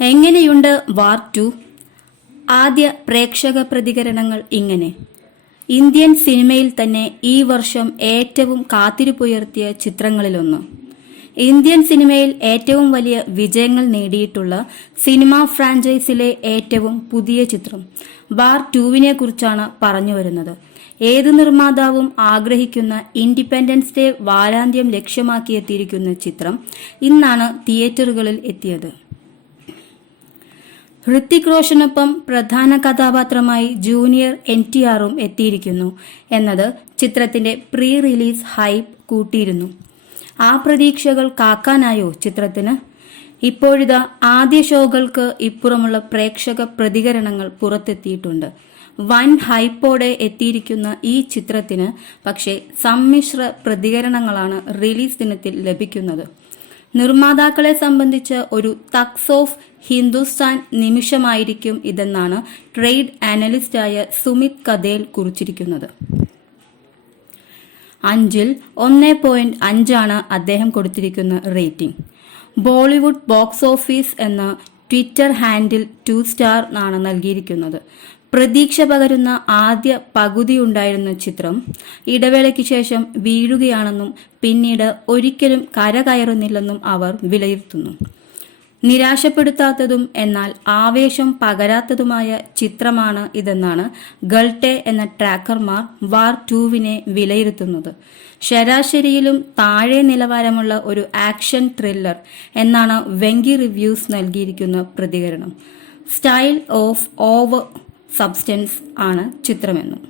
എങ്ങനെയുണ്ട് വാർ 2? ആദ്യ പ്രേക്ഷക പ്രതികരണങ്ങൾ ഇങ്ങനെ. ഇന്ത്യൻ സിനിമയിൽ തന്നെ ഈ വർഷം ഏറ്റവും കാത്തിരിപ്പുയർത്തിയ ചിത്രങ്ങളിലൊന്ന്. ഇന്ത്യൻ സിനിമയിൽ ഏറ്റവും വലിയ വിജയങ്ങൾ നേടിയിട്ടുള്ള സിനിമാ ഫ്രാഞ്ചൈസിലെ ഏറ്റവും പുതിയ ചിത്രം വാർ 2വിനെ കുറിച്ചാണ് പറഞ്ഞു വരുന്നത്. ഏത് നിർമ്മാതാവും ആഗ്രഹിക്കുന്ന ഇൻഡിപെൻഡൻസ് ഡേ വാരാന്ത്യം ലക്ഷ്യമാക്കിയെത്തിയിരിക്കുന്ന ചിത്രം ഇന്നാണ് തിയേറ്ററുകളിൽ എത്തിയത്. ഹൃത്തിക് റോഷനൊപ്പം പ്രധാന കഥാപാത്രമായി ജൂനിയർ NTRഉം എത്തിയിരിക്കുന്നു എന്നത് ചിത്രത്തിന്റെ പ്രീ റിലീസ് ഹൈപ്പ് കൂട്ടിയിരുന്നു. ആ പ്രതീക്ഷകൾ കാക്കാനായോ ചിത്രത്തിന്? ഇപ്പോഴിതാ ആദ്യ ഷോകൾക്ക് ഇപ്പുറമുള്ള പ്രേക്ഷക പ്രതികരണങ്ങൾ പുറത്തെത്തിയിട്ടുണ്ട്. വൻ ഹൈപ്പോടെ എത്തിയിരിക്കുന്ന ഈ ചിത്രത്തിന് പക്ഷേ സമ്മിശ്ര പ്രതികരണങ്ങളാണ് റിലീസ് ദിനത്തിൽ ലഭിക്കുന്നത്. നിർമ്മാതാക്കളെ സംബന്ധിച്ച് ഒരു തക്സ് ഓഫ് ഹിന്ദുസ്ഥാൻ നിമിഷമായിരിക്കും ഇതെന്നാണ് ട്രേഡ് അനലിസ്റ്റായ സുമിത് കദേൽ കുറിച്ചിരിക്കുന്നത്. 5ൽ 1.5 അദ്ദേഹം കൊടുത്തിരിക്കുന്ന റേറ്റിംഗ്. ബോളിവുഡ് ബോക്സ് ഓഫീസ് എന്ന ട്വിറ്റർ ഹാൻഡിൽ 2 സ്റ്റാർ ആണ് നൽകിയിരിക്കുന്നത്. പ്രതീക്ഷ പകരുന്ന ആദ്യ പകുതിയുണ്ടായിരുന്ന ചിത്രം ഇടവേളയ്ക്ക് ശേഷം വീഴുകയാണെന്നും പിന്നീട് ഒരിക്കലും കരകയറുന്നില്ലെന്നും അവർ വിലയിരുത്തുന്നു. നിരാശപ്പെടുത്താത്തതും എന്നാൽ ആവേശം പകരാത്തതുമായ ചിത്രമാണ് ഇതെന്നാണ് ഗൾട്ടെ എന്ന ട്രാക്കർമാർ വാർ 2വിനെ വിലയിരുത്തുന്നത്. ശരാശരിയിലും താഴെ നിലവാരമുള്ള ഒരു ആക്ഷൻ ത്രില്ലർ എന്നാണ് വെങ്കി റിവ്യൂസ് നൽകിയിരിക്കുന്ന പ്രതികരണം. സ്റ്റൈൽ ഓഫ് ഓവർ സബ്സ്റ്റൻസ് ആണ് ചിത്രമെന്നും.